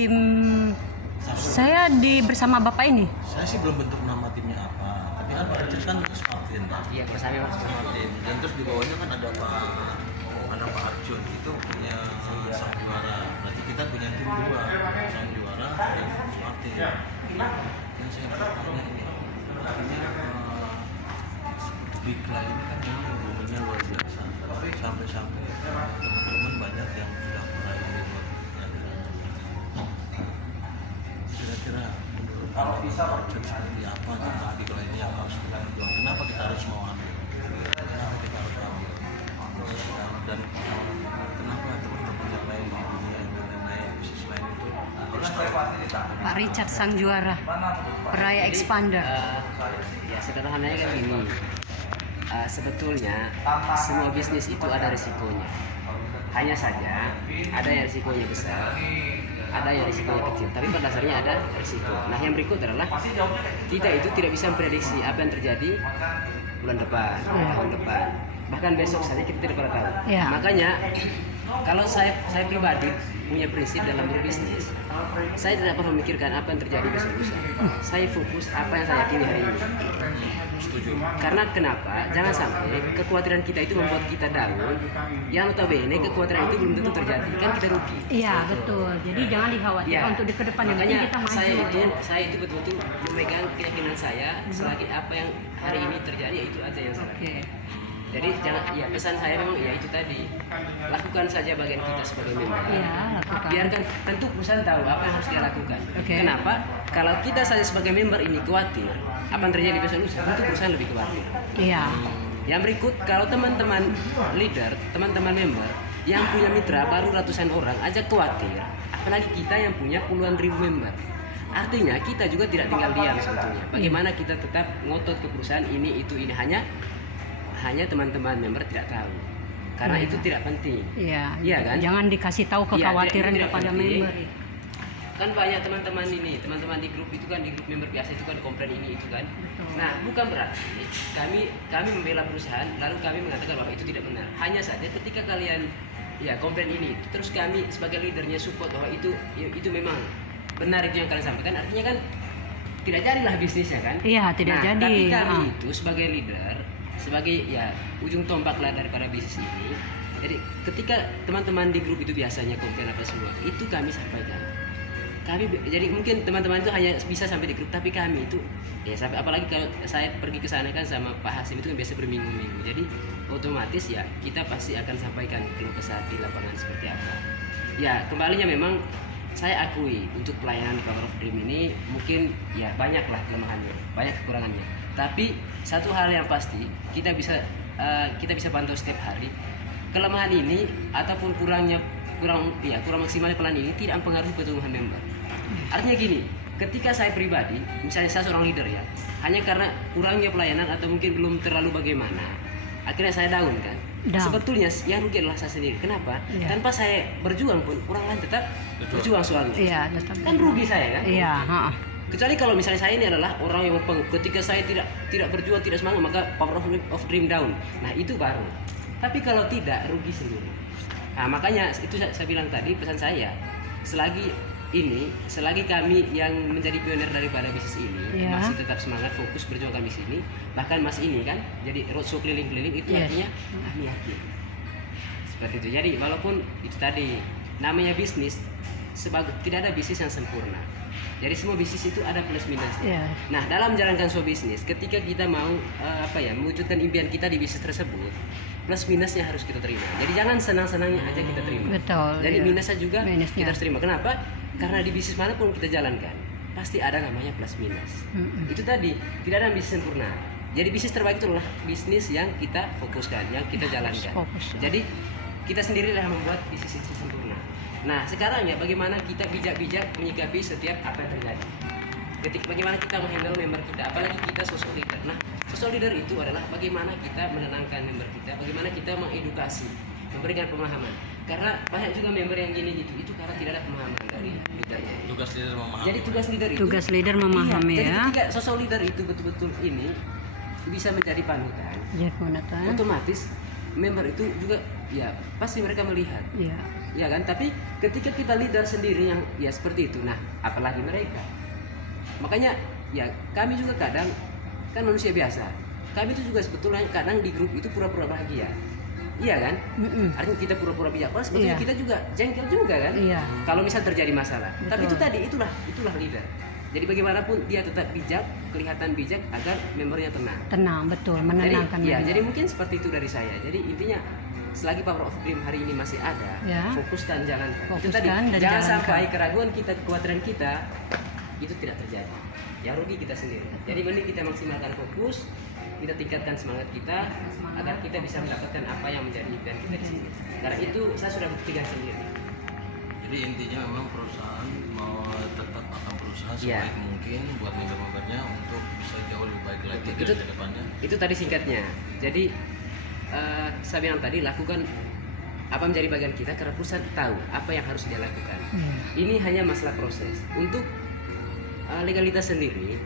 tim saya bersama Bapak ini. Saya sih belum bentuk nama timnya apa, tapi kan Pak Richard kan terus Martin. Iya, bersama Martin. Dan terus di bawahnya kan ada Pak Arjun, itu punya sang juara. Berarti kita punya tim dua, sang juara dan Martin. Yang saya bertanya ini, artinya Big Line ini kan memang volumennya luar biasa. Sampai-sampai teman-teman banyak yang sudah mulai buat kira-kira menurut kalau bisa seperti apa tentang Big Line ini yang harus kita perjuangkan? Kenapa kita harus mau ambil? Kenapa kita harus ambil? Dan kenapa teman-teman yang lain di dunia yang lain bisnis lain itu harus Pak Richard sang juara Peraya Expander. Ya sederhananya kan gini. Sebetulnya semua bisnis itu ada risikonya. Hanya saja ada yang risikonya besar, ada yang risikonya kecil. Tapi pada dasarnya ada risiko. Nah, yang berikut adalah kita itu tidak bisa memprediksi apa yang terjadi bulan depan, tahun depan, bahkan besok saja kita tidak pernah tahu. Ya. Makanya kalau saya pribadi punya prinsip dalam berbisnis, saya tidak pernah memikirkan apa yang terjadi besok lusa. Saya fokus apa yang saya yakini hari ini. setuju. Karena kenapa? Jangan sampai kekhawatiran kita itu membuat kita down. Yang notabene kekhawatiran itu belum tentu terjadi, kan kita rugi. Iya, betul. Jadi jangan dikhawatirkan untuk di kedepan, yang penting Makanya kita maju. saya itu betul-betul memegang keyakinan saya selagi apa yang hari ini terjadi ya itu aja yang saya lakukan. Jadi jangan, ya pesan saya memang ya itu tadi, lakukan saja bagian kita sebagai member. Iya, lakukan. Biarkan tentu perusahaan tahu apa yang harus dia lakukan. Oke. Kenapa? Kalau kita saja sebagai member ini khawatir apa yang terjadi besok lusa, tentu perusahaan lebih khawatir. Iya. Yang berikut, kalau teman-teman leader, teman-teman member yang punya mitra baru ratusan orang aja khawatir, apalagi kita yang punya puluhan ribu member. Artinya kita juga tidak tinggal diam sebetulnya. Bagaimana kita tetap ngotot ke perusahaan ini itu ini, hanya teman-teman member tidak tahu. Karena itu tidak penting. Iya. Iya kan? Jangan dikasih tahu kekhawatiran Iya, kepada penting. member. Kan banyak teman-teman di grup itu kan, di grup member biasa itu kan komplain ini itu kan. Betul. Nah, bukan berarti kami membela perusahaan lalu kami mengatakan bahwa itu tidak benar. Hanya saja ketika kalian ya komplain ini terus kami sebagai leadernya support bahwa itu memang benar itu yang kalian sampaikan, artinya kan tidak jadilah bisnisnya kan. Iya, tidak Nah, jadi. Tapi kami itu sebagai leader, sebagai ya ujung tombak lah daripada bisnis ini. Jadi ketika teman-teman di grup itu biasanya komplain apa semua, itu kami sampaikan. Jadi mungkin teman-teman itu hanya bisa sampai di grup, tapi kami itu ya sampai, apalagi kalau saya pergi ke sana kan sama Pak Hasim itu kan biasa berminggu-minggu. Jadi otomatis ya kita pasti akan sampaikan keluh kesah di lapangan seperti apa. Ya kembalinya memang saya akui untuk pelayanan Power of Dream ini mungkin ya banyaklah kelemahannya, banyak kekurangannya. Tapi satu hal yang pasti kita bisa pantau setiap hari, kelemahan ini ataupun kurang maksimalnya pelayanan ini tidak mempengaruhi pertumbuhan member. Artinya gini, ketika saya pribadi, misalnya saya seorang leader ya, hanya karena kurangnya pelayanan atau mungkin belum terlalu bagaimana, akhirnya saya down kan. Sebetulnya yang rugi adalah saya sendiri. Kenapa? Iya. Tanpa saya berjuang pun orang lain tetap berjuang soalnya. Iya, tetap. Kan rugi saya kan? Iya, Kecuali kalau misalnya saya ini adalah orang yang mempengaruhi. Ketika saya tidak berjuang, tidak semangat, maka Power of Dream down. Nah itu baru. Tapi kalau tidak, rugi sendiri. Nah makanya itu saya bilang tadi, pesan saya, selagi kami yang menjadi pionir daripada bisnis ini masih tetap semangat, fokus berjuang kami sini, bahkan masih ini kan jadi roadshow keliling-keliling itu artinya kami yakin seperti itu. Jadi walaupun itu tadi namanya bisnis, tidak ada bisnis yang sempurna. Jadi semua bisnis itu ada plus minusnya. Nah dalam menjalankan sebuah bisnis, ketika kita mau mewujudkan impian kita di bisnis tersebut, plus minusnya harus kita terima. Jadi jangan senang-senangnya aja kita terima. Betul. Jadi minusnya juga Minusnya kita harus terima. Kenapa? Karena di bisnis manapun kita jalankan, pasti ada namanya plus minus. Itu tadi, tidak ada bisnis sempurna. Jadi bisnis terbaik itu adalah bisnis yang kita fokuskan, yang kita jalankan. Jadi kita sendirilah yang membuat bisnis itu sempurna. Nah sekarang ya bagaimana kita bijak-bijak menyikapi setiap apa yang terjadi. Bagaimana kita menghandle member kita, apalagi kita sosok leader. Nah sosok leader itu adalah bagaimana kita menenangkan member kita, bagaimana kita mengedukasi, memberikan pemahaman. Karena banyak juga member yang gini gitu, itu karena tidak ada pemahaman dari leadernya. Tugas leader memahami. Jadi tugas leader memahami jadi ya. ketika sosok leader itu betul-betul ini bisa menjadi panutan, otomatis member itu juga ya pasti mereka melihat ya kan? Tapi ketika kita leader sendiri yang ya seperti itu, nah apalagi mereka. Makanya ya kami juga kadang kan manusia biasa. Kami itu juga sebetulnya kadang di grup itu pura-pura bahagia. Iya kan? Artinya kita pura-pura bijak. Padahal sebetulnya Iya. kita juga jengkel juga kan? Iya. Kalau misal terjadi masalah. Tapi itu Betul. tadi itulah leader. Jadi bagaimanapun dia tetap bijak, kelihatan bijak agar membernya tenang. Tenang, betul, menenangkan. Jadi, ya, member. jadi mungkin seperti itu dari saya. Jadi intinya selagi Power of Dream hari ini masih ada, Ya. fokuskan jalankan. Itu Fokuskan tadi, dan jangan jalankan. sampai keraguan kita, kekhawatiran kita itu tidak terjadi. Yang rugi kita sendiri. Jadi mending kita maksimalkan fokus, kita tingkatkan semangat kita agar kita bisa mendapatkan apa yang menjadi impian kita di sini. Karena itu saya sudah buktikan sendiri. Jadi intinya memang perusahaan mau tetap akan berusaha Iya. sebaik mungkin buat member-membernya untuk bisa jauh lebih baik lagi Itu- dari ke depannya. Itu tadi singkatnya. Jadi saya bilang tadi lakukan apa menjadi bagian kita karena perusahaan tahu apa yang harus dia lakukan. Iya. Ini hanya masalah proses. Untuk legalitas sendiri